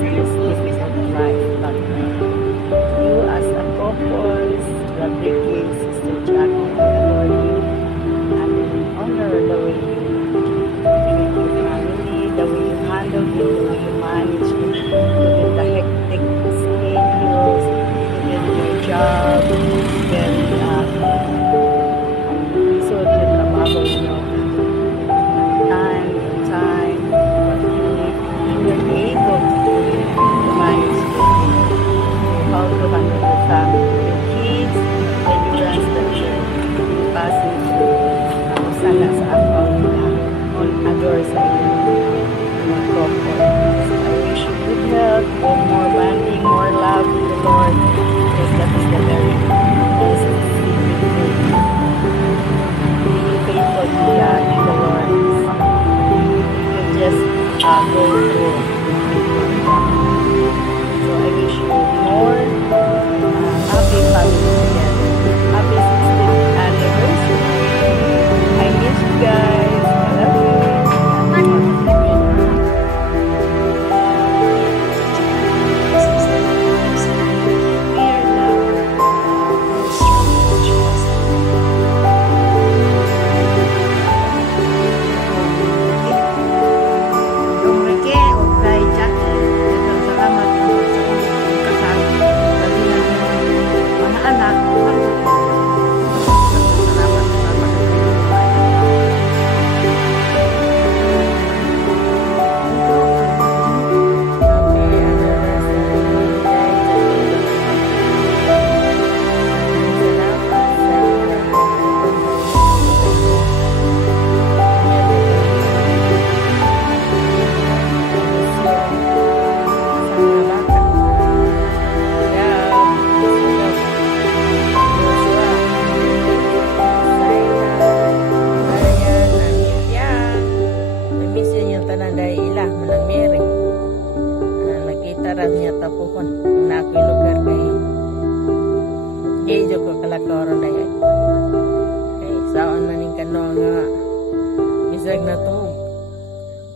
this season of life. But you as a couple, Brother Ricky, Sister Jackie, we adore you and honor the way you treat your family, the way you handle it, the way you manage it, even the hectic schedules, even your job, even so yung trabaho nyo, time, but you're able to manage it, how to handle the family, the kids, the endurance that you're passing through. Sana sa ako na adore sa inyo mga couple. So I wish you good health, more bonding, more love with the Lord, because that is the very best secret thing. Being faithful to God and the Lord, you just go through. So I wish you more happy family together. Happy 16th anniversary. I miss you guys. I love you.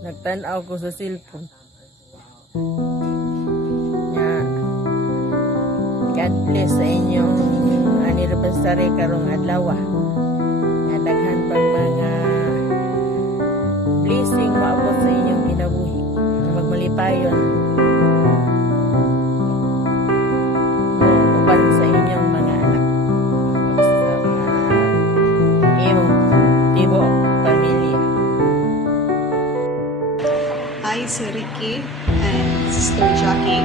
Nagtanaw ko sa cellphone. God bless sa inyong anniversary karong adlaw. Daghan pang mga blessing maabot sa inyong kinabuhi. Magmalipayon. Uban sa inyong mga anak. Sa mga imong tibok pamilya. Hi, Sir Ricky and Sister Jackie.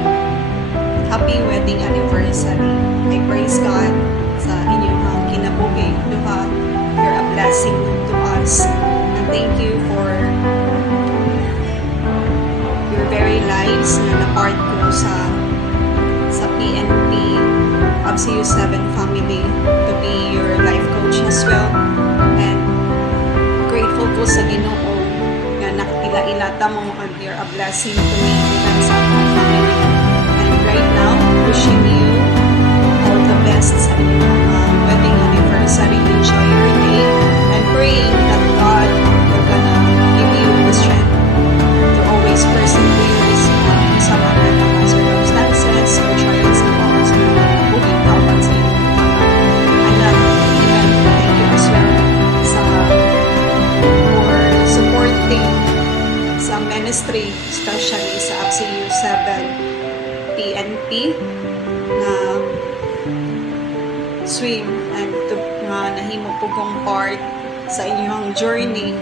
Happy wedding anniversary. I praise God sa inyong kinabuhi. Duha, you're a blessing to us. And thank you for your very lives na na-part ko sa PNP Absiu 7 family to be your life coach as well. And grateful ko sa Ginoo ila-ilata mo and you're a blessing to me and sa akong family. And right now, wishing you all the best sa inyong wedding anniversary. Enjoy your day and praying that God will gonna give you the strength to always persevere sa mga circumstances or trials na mga sa mga bukid dapat sa inyong anak. And thank you as well for supporting sa ministry, especially sa Absiu 7 PNP na swim and nahimo po kong part sa inyong journey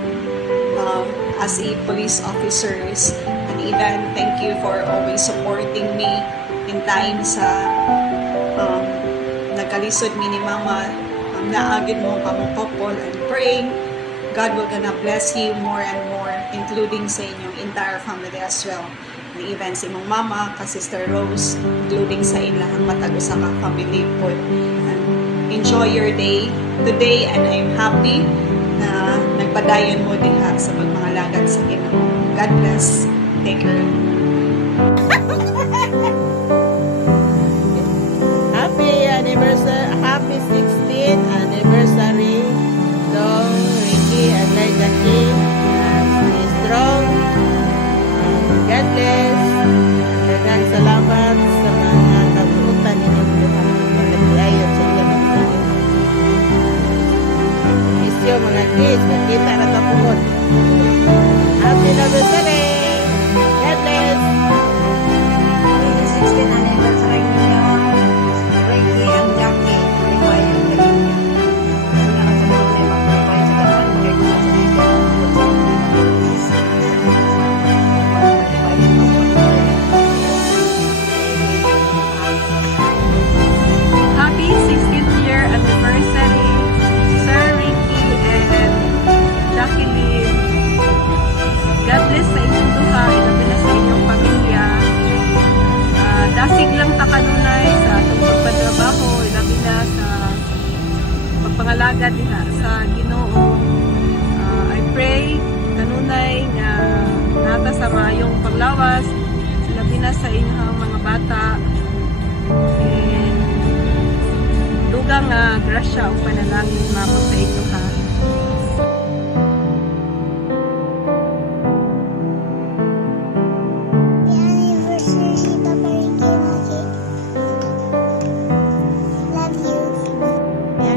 as a police officers. And even thank you for always supporting me in time sa nagkalisod mi ni Mama naagid mo kamukopol and praying God will gonna bless you more and more, including sa inyong entire family as well. And even sa imong mama, ka Sister Rose, including sa ilang matag sa ka family po. And enjoy your day today, and I'm happy na nagpadayon mo diha sa pagmangalagad sa Ginoo. God bless. Take care. Happy anniversary, happy 16th anniversary. So, Ricky and Jackie, stay strong. God bless. At least, nakita na tapos. Happy anniversary! God bless! 16th anniversary niya, Ricky and Jackie. Liway ang galing niya. Wala ka sa tunay, magpapay sa kapan. Kaya kung nasa dito, Happy 16th year anniversary, Sir Ricky and Jacqueline. God bless sa inyong duha, ilabi na sa inyong pamilya. Dasig lang ta kanunay sa atong pagpatrabaho, ilabi na sa pagpangalaga diha sa Ginoo. I pray kanunay nga nata sa mayong paglawas, ilabi na sa inyong mga bata. And dugang grasya o panalangin mabot sa inyo ha.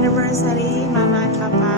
anniversary, Mama at Papa.